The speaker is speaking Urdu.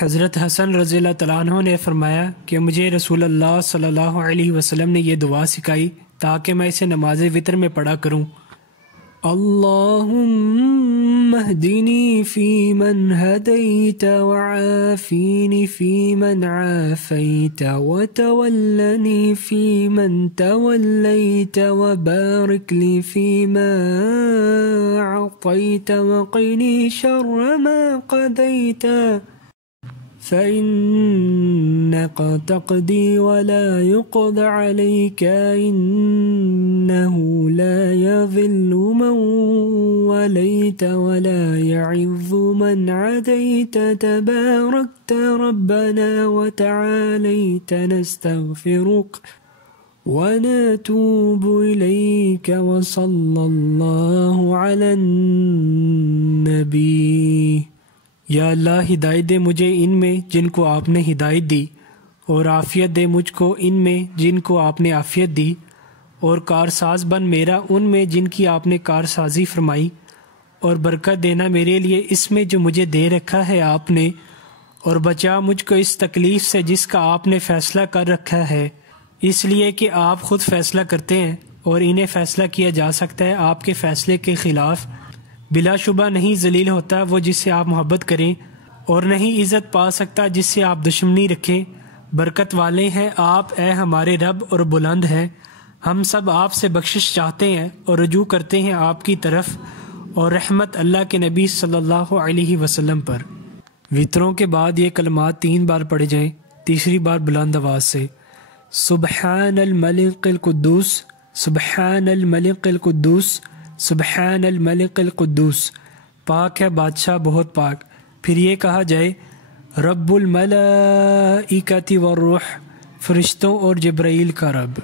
حضرت حسن رضی اللہ تعالیٰ عنہ نے فرمایا کہ مجھے رسول اللہ صلی اللہ علیہ وسلم نے یہ دعا سکھائی تاکہ میں اسے نماز وتر میں پڑھا کروں۔ اللہم اہدنی فی من ہدیت وعافینی فی من عافیت وتولنی فی من تولیت وبارک لی فیما اعطیت وقنی شر ما قضیت فإنك تقضي ولا يقضى عليك إنه لا يذل من وليت ولا يعز من عاديت تباركت ربنا وتعاليت نستغفرك ونتوب إليك وصلى الله على النبي۔ یا اللہ ہدایت دے مجھے ان میں جن کو آپ نے ہدایت دی، اور عافیت دے مجھ کو ان میں جن کو آپ نے عافیت دی، اور کارساز بن میرا ان میں جن کی آپ نے کارسازی فرمائی، اور برکت دینا میرے لیے اس میں جو مجھے دے رکھا ہے آپ نے، اور بچا مجھ کو اس تکلیف سے جس کا آپ نے فیصلہ کر رکھا ہے، اس لیے کہ آپ خود فیصلہ کرتے ہیں اور انہیں فیصلہ کیا جا سکتا ہے آپ کے فیصلے کے خلاف۔ بلا شبہ نہیں ذلیل ہوتا وہ جس سے آپ محبت کریں، اور نہیں عزت پا سکتا جس سے آپ دشمنی رکھیں۔ برکت والے ہیں آپ اے ہمارے رب اور بلند ہیں، ہم سب آپ سے بخشش چاہتے ہیں اور رجوع کرتے ہیں آپ کی طرف، اور رحمت اللہ کے نبی صلی اللہ علیہ وسلم پر۔ وطروں کے بعد یہ کلمات 3 بار پڑھے جائیں، تیسری بار بلند آواز سے۔ سبحان الملک القدوس، سبحان الملک القدوس، سبحان الملک القدوس، پاک ہے بادشاہ بہت پاک۔ پھر یہ کہا جائے رب الملائکۃ والروح، فرشتوں اور جبرائیل کا رب۔